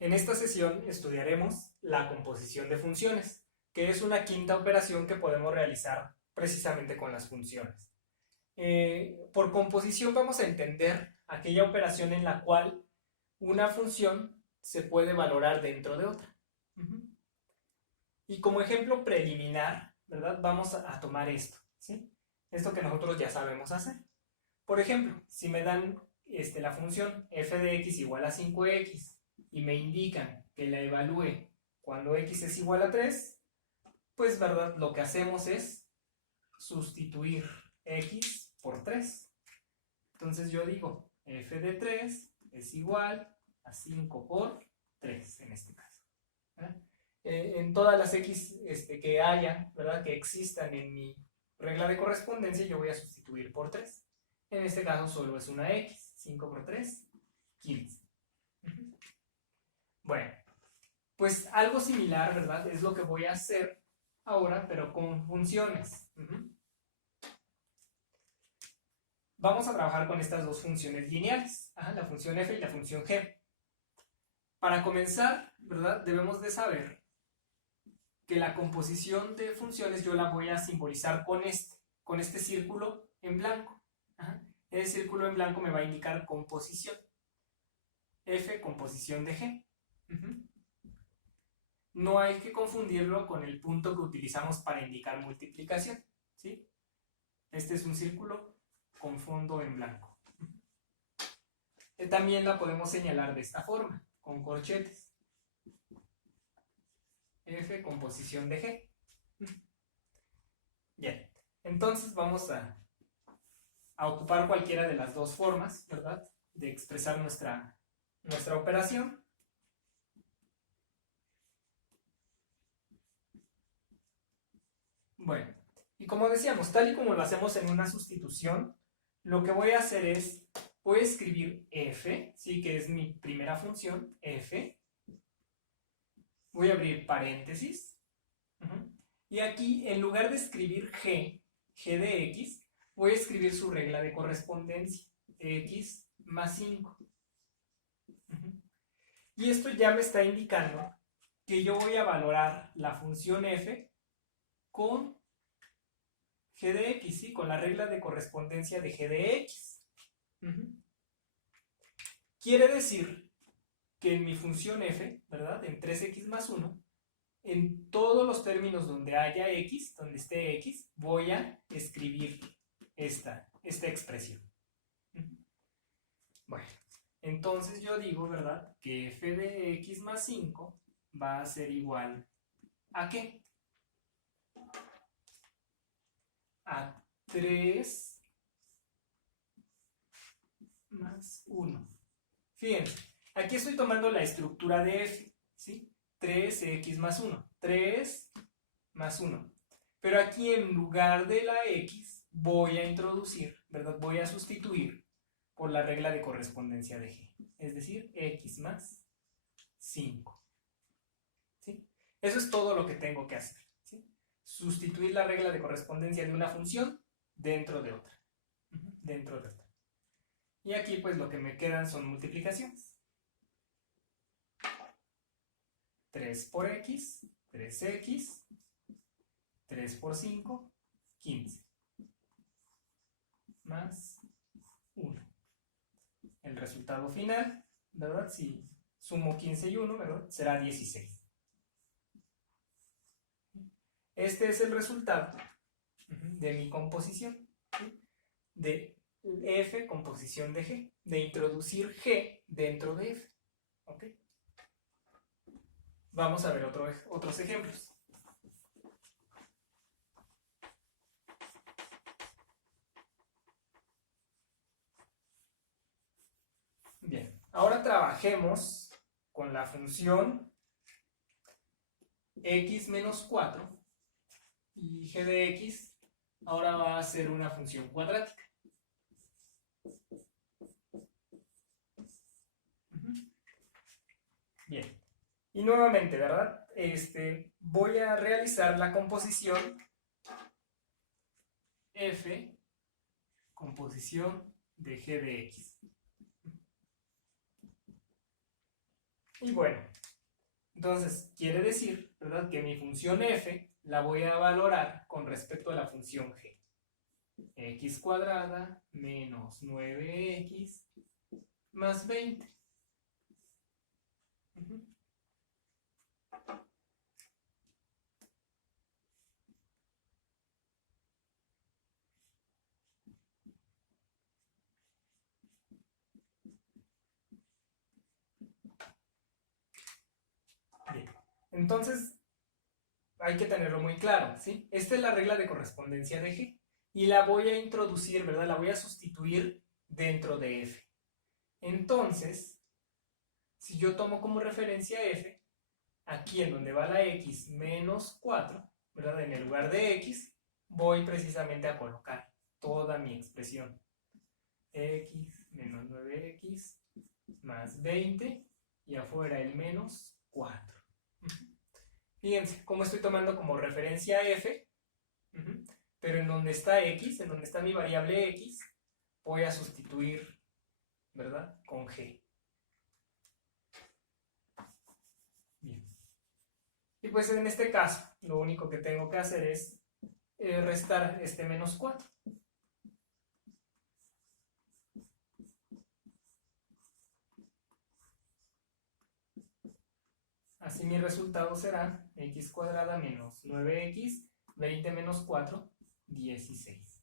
En esta sesión estudiaremos la composición de funciones, que es una quinta operación que podemos realizar precisamente con las funciones. Por composición vamos a entender aquella operación en la cual una función se puede valorar dentro de otra. Y como ejemplo preliminar, ¿verdad? Vamos a tomar esto, ¿sí? Esto que nosotros ya sabemos hacer. Por ejemplo, si me dan la función f de x igual a 5x y me indican que la evalúe cuando x es igual a 3, pues, ¿verdad? Lo que hacemos es sustituir x por 3. Entonces yo digo, f de 3 es igual a 5 por 3 en este caso. En todas las x que haya, ¿verdad? Que existan en mi regla de correspondencia, yo voy a sustituir por 3. En este caso solo es una x. 5 por 3, 15. Bueno, pues algo similar, ¿verdad? Es lo que voy a hacer ahora, pero con funciones. Vamos a trabajar con estas dos funciones lineales, la función f y la función g. Para comenzar, ¿verdad? Debemos de saber que la composición de funciones yo la voy a simbolizar con este círculo en blanco. Ese círculo en blanco me va a indicar composición. F, composición de G. No hay que confundirlo con el punto que utilizamos para indicar multiplicación, ¿sí? Este es un círculo con fondo en blanco. También la podemos señalar de esta forma, con corchetes. F, composición de G. Bien, entonces vamos a ocupar cualquiera de las dos formas, ¿verdad? De expresar nuestra operación. Bueno, y como decíamos, tal y como lo hacemos en una sustitución, lo que voy a hacer es, voy a escribir f, ¿sí? Que es mi primera función, f. Voy a abrir paréntesis. Y aquí, en lugar de escribir g de x, voy a escribir su regla de correspondencia, x más 5. Y esto ya me está indicando que yo voy a valorar la función f con g de x, ¿sí? Con la regla de correspondencia de g de x. Quiere decir que en mi función f, ¿verdad? En 3x más 1, en todos los términos donde haya x, donde esté x, voy a escribir esta expresión. Bueno, entonces yo digo, ¿verdad? Que f de x más 5 va a ser igual ¿a qué? A 3 más 1. Fíjense, aquí estoy tomando la estructura de f, ¿sí? 3x más 1. 3 más 1. Pero aquí en lugar de la x voy a introducir, ¿verdad? Voy a sustituir por la regla de correspondencia de g. Es decir, x más 5. ¿Sí? Eso es todo lo que tengo que hacer. ¿Sí? Sustituir la regla de correspondencia de una función dentro de otra. Dentro de otra. Y aquí pues lo que me quedan son multiplicaciones. 3 por x, 3x, 3 por 5, 15. Más 1. El resultado final, ¿verdad? Si sumo 15 y 1, ¿verdad? Será 16. Este es el resultado de mi composición, ¿sí? De f composición de g, de introducir g dentro de f. ¿Ok? Vamos a ver otros ejemplos. Bien, ahora trabajemos con la función x menos 4 y g de x ahora va a ser una función cuadrática. Bien, y nuevamente, ¿verdad? Voy a realizar la composición f, composición de g de x. Y bueno, entonces quiere decir, ¿verdad?, que mi función f la voy a valorar con respecto a la función g. X cuadrada menos 9x más 20. Bien. Entonces, hay que tenerlo muy claro, ¿sí? Esta es la regla de correspondencia de G. Y la voy a introducir, ¿verdad? La voy a sustituir dentro de F. Entonces, si yo tomo como referencia F, aquí en donde va la X menos 4, ¿verdad? En el lugar de X, voy precisamente a colocar toda mi expresión. X menos 9x más 20 y afuera el menos 4. Fíjense cómo estoy tomando como referencia F, pero en donde está X, en donde está mi variable X, voy a sustituir, ¿verdad?, con G. Bien. Y pues en este caso, lo único que tengo que hacer es restar este menos 4. Así mi resultado será x cuadrada menos 9x, 20 menos 4, 16.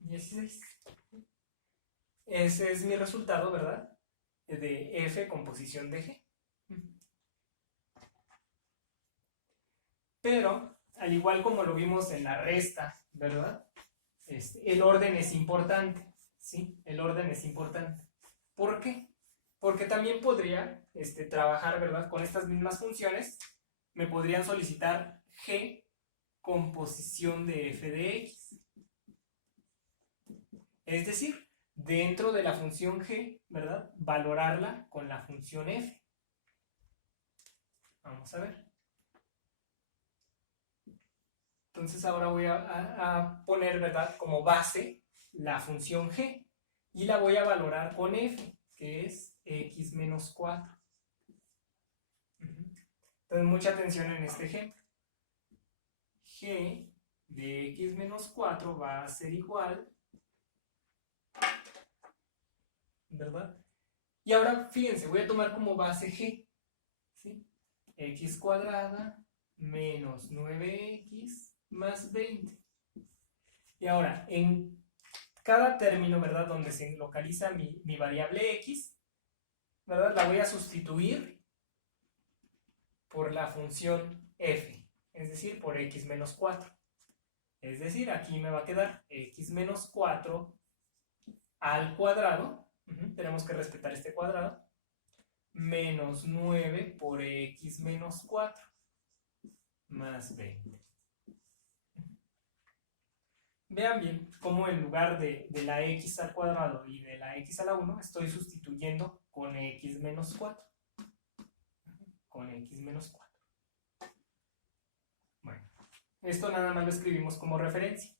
16. Ese es mi resultado, ¿verdad?, de f con posición de g. Pero, al igual como lo vimos en la resta, ¿verdad?, el orden es importante, ¿sí? El orden es importante. ¿Por qué? Porque también podría trabajar, ¿verdad?, con estas mismas funciones. Me podrían solicitar g con posición de f de x. Es decir, dentro de la función g, ¿verdad?, valorarla con la función f. Vamos a ver. Entonces ahora voy a poner, ¿verdad?, como base la función g y la voy a valorar con f, que es x menos 4. Entonces mucha atención en este ejemplo. G de x menos 4 va a ser igual, ¿verdad? Y ahora fíjense, voy a tomar como base g, ¿sí? X cuadrada menos 9x más 20. Y ahora, en cada término, ¿verdad?, donde se localiza mi variable x, ¿verdad?, la voy a sustituir por la función f, es decir, por x menos 4. Es decir, aquí me va a quedar x menos 4 al cuadrado, tenemos que respetar este cuadrado, menos 9 por x menos 4 más 20. Vean bien cómo en lugar de la x al cuadrado y de la x a la 1 estoy sustituyendo con x menos 4. Con x menos 4. Bueno, esto nada más lo escribimos como referencia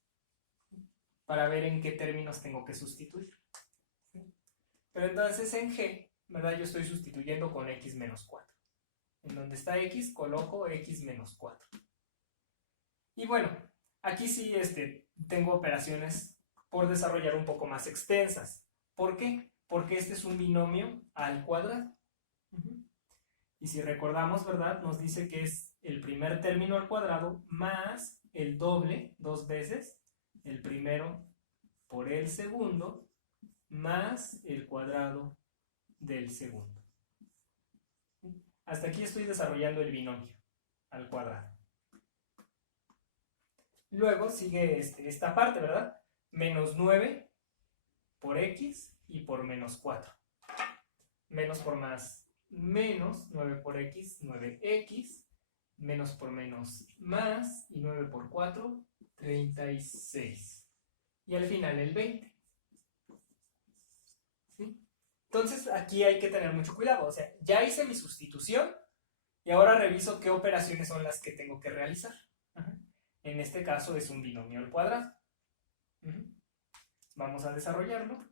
para ver en qué términos tengo que sustituir. Pero entonces en g, ¿verdad?, yo estoy sustituyendo con x menos 4. En donde está x, coloco x menos 4. Y bueno, aquí sí tengo operaciones por desarrollar un poco más extensas. ¿Por qué? Porque este es un binomio al cuadrado. Y si recordamos, ¿verdad?, nos dice que es el primer término al cuadrado más el doble, 2 veces, el primero por el segundo, más el cuadrado del segundo. Hasta aquí estoy desarrollando el binomio al cuadrado. Luego sigue esta parte, ¿verdad? Menos 9 por x y por menos 4. Menos por más, menos 9 por x, 9x. Menos por menos, más. Y 9 por 4, 36. Y al final el 20. ¿Sí? Entonces aquí hay que tener mucho cuidado. O sea, ya hice mi sustitución y ahora reviso qué operaciones son las que tengo que realizar. En este caso es un binomio al cuadrado. Vamos a desarrollarlo.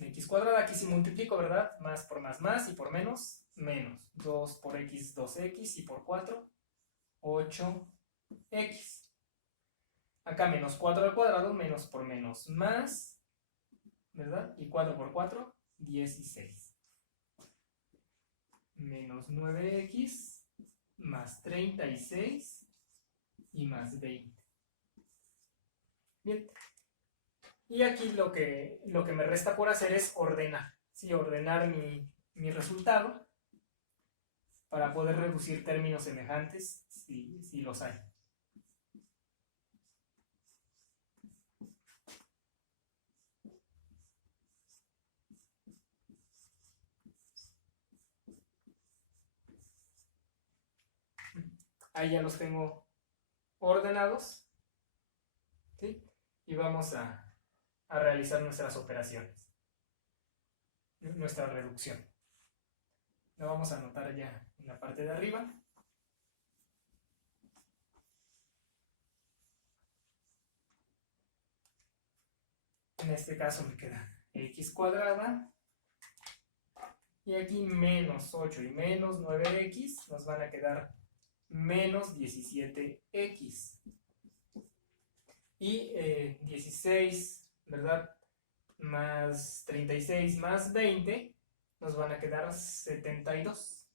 x cuadrada. Aquí sí multiplico, ¿verdad? Más por más y por menos, menos. 2 por x, 2x y por 4, 8x. Acá menos 4 al cuadrado, menos por menos, más, ¿verdad? Y 4 por 4, 16. Menos 9x más 36 y más 20. Bien. Y aquí lo que me resta por hacer es ordenar. ¿Sí? Ordenar mi resultado para poder reducir términos semejantes si los hay. Ahí ya los tengo ordenados. ¿Sí? Y vamos a realizar nuestras operaciones. Nuestra reducción. Lo vamos a anotar ya en la parte de arriba. En este caso me queda x cuadrada. Y aquí menos 8 y menos 9x nos van a quedar menos 17x. Y 16, ¿verdad? Más 36 más 20 nos van a quedar 72.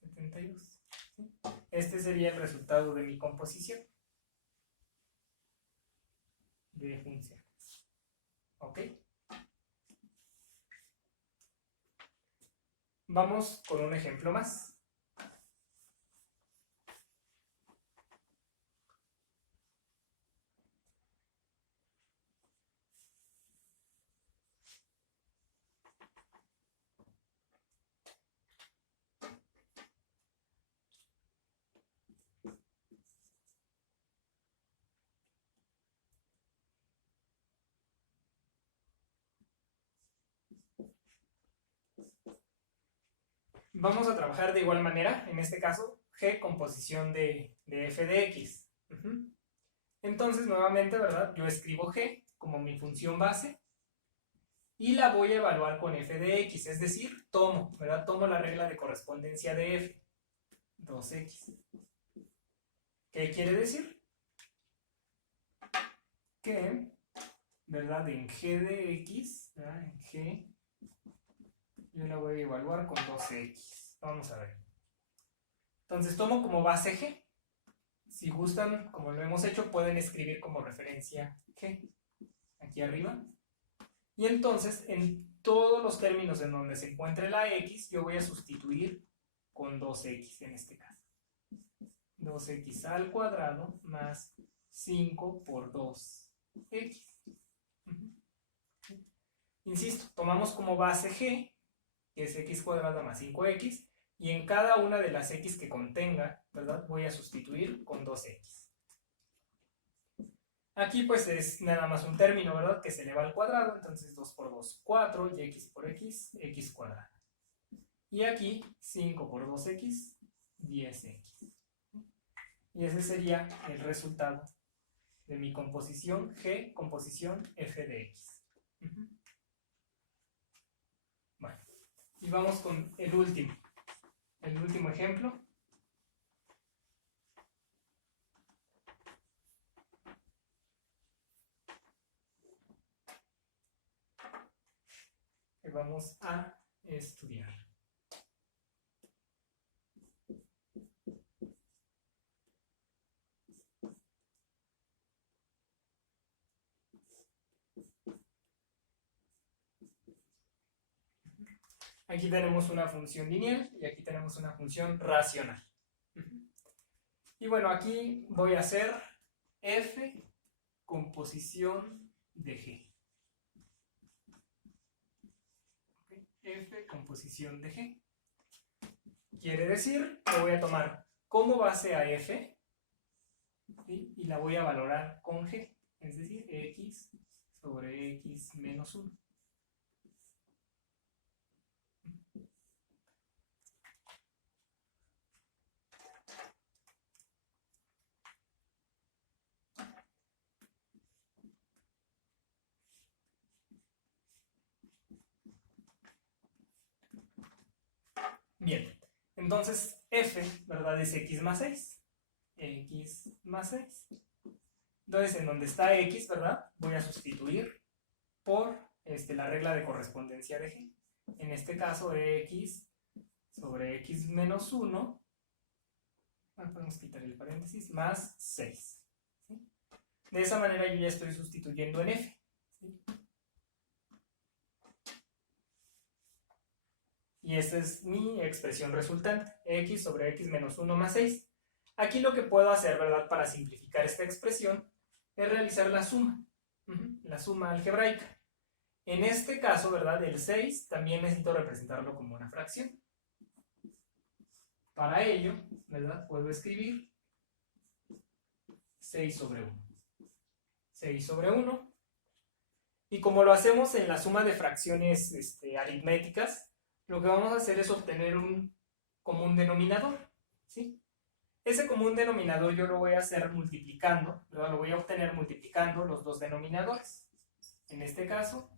72. Este sería el resultado de mi composición de funciones. ¿Ok? Vamos con un ejemplo más. Vamos a trabajar de igual manera, en este caso, g composición de f de x. Entonces, nuevamente, ¿verdad? Yo escribo g como mi función base y la voy a evaluar con f de x, es decir, tomo, ¿verdad? Tomo la regla de correspondencia de f, 2x. ¿Qué quiere decir? Que, ¿verdad? En g de x, ¿verdad? En g, yo la voy a evaluar con 2x. Vamos a ver. Entonces tomo como base g. Si gustan, como lo hemos hecho, pueden escribir como referencia g aquí arriba. Y entonces, en todos los términos en donde se encuentre la x, yo voy a sustituir con 2x en este caso. 2x al cuadrado más 5 por 2x. Insisto, tomamos como base g, que es x cuadrada más 5x, y en cada una de las x que contenga, ¿verdad? Voy a sustituir con 2x. Aquí pues es nada más un término, ¿verdad? Que se eleva al cuadrado, entonces 2 por 2, 4, y x por x, x cuadrada. Y aquí 5 por 2x, 10x. Y ese sería el resultado de mi composición g, composición f de x. Bueno, y vamos con el último ejemplo. Que vamos a estudiar. Aquí tenemos una función lineal y aquí tenemos una función racional. Y bueno, aquí voy a hacer f composición de g. F composición de g. Quiere decir que voy a tomar como base a f, ¿sí? Y la voy a valorar con g, es decir, x sobre x menos 1. Entonces, f, ¿verdad? Es x más 6. X más 6. Entonces, en donde está x, ¿verdad? Voy a sustituir por la regla de correspondencia de g. En este caso, x sobre x menos 1, podemos quitar el paréntesis, más 6. ¿Sí? De esa manera yo ya estoy sustituyendo en f. ¿Sí? Y esta es mi expresión resultante, x sobre x menos 1 más 6. Aquí lo que puedo hacer, ¿verdad? Para simplificar esta expresión es realizar la suma, la suma algebraica. En este caso, ¿verdad? El 6 también necesito representarlo como una fracción. Para ello, ¿verdad? Puedo escribir 6 sobre 1. 6 sobre 1. Y como lo hacemos en la suma de fracciones aritméticas, lo que vamos a hacer es obtener un común denominador, ¿sí? Ese común denominador yo lo voy a hacer multiplicando, ¿verdad? Lo voy a obtener multiplicando los dos denominadores. En este caso,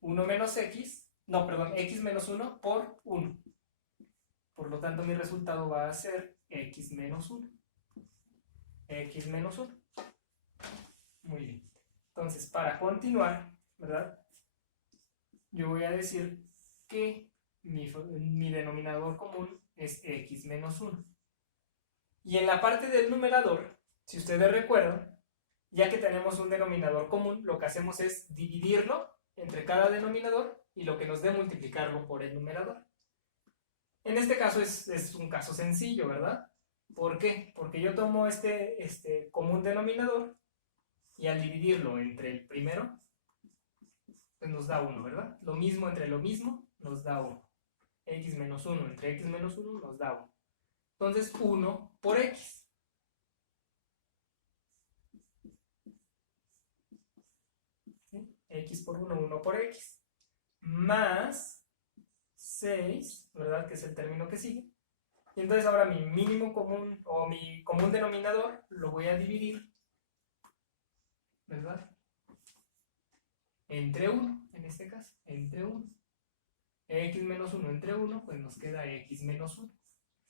1 menos x, no, perdón, x menos 1 por 1. Por lo tanto, mi resultado va a ser x menos 1. X menos 1. Muy bien. Entonces, para continuar, ¿verdad? Yo voy a decir que mi denominador común es x menos 1. Y en la parte del numerador, si ustedes recuerdan, ya que tenemos un denominador común, lo que hacemos es dividirlo entre cada denominador y lo que nos dé multiplicarlo por el numerador. En este caso es un caso sencillo, ¿verdad? ¿Por qué? Porque yo tomo este común denominador y al dividirlo entre el primero, pues nos da 1, ¿verdad? Lo mismo entre lo mismo nos da 1. X menos 1 entre x menos 1 nos da 1. Entonces 1 por x. ¿Sí? X por 1, 1 por x. Más 6, ¿verdad? Que es el término que sigue. Y entonces ahora mi mínimo común o mi común denominador lo voy a dividir, ¿verdad? Entre 1, en este caso, entre 1. X menos 1 entre 1, pues nos queda x menos 1.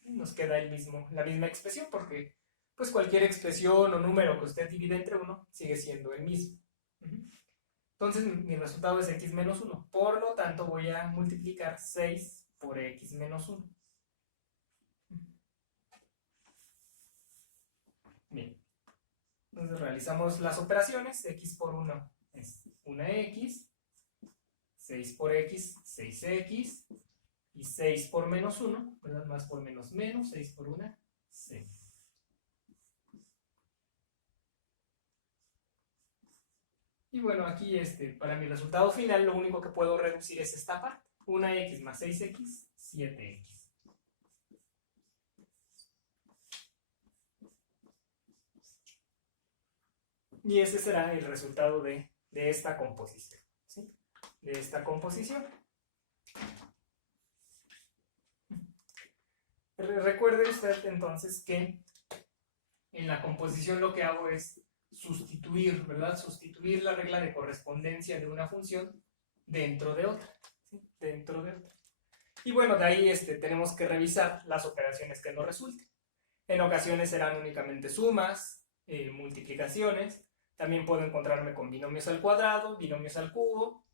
Nos queda la misma expresión, porque pues cualquier expresión o número que usted divida entre 1 sigue siendo el mismo. Entonces mi resultado es x menos 1. Por lo tanto voy a multiplicar 6 por x menos 1. Bien. Entonces realizamos las operaciones. X por 1 es 1x. 6 por x, 6x. Y 6 por menos 1, ¿verdad? Más por menos menos, 6 por 1, 6. Y bueno, aquí para mi resultado final lo único que puedo reducir es esta parte. 1x más 6x, 7x. Y ese será el resultado de esta composición, ¿sí? De esta composición. Recuerde usted entonces que en la composición lo que hago es sustituir, ¿verdad? Sustituir la regla de correspondencia de una función dentro de otra, ¿sí? Dentro de otra. Y bueno, de ahí tenemos que revisar las operaciones que nos resulten. En ocasiones serán únicamente sumas, multiplicaciones. También puedo encontrarme con binomios al cuadrado, binomios al cubo,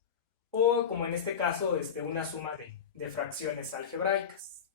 o como en este caso, una suma de fracciones algebraicas.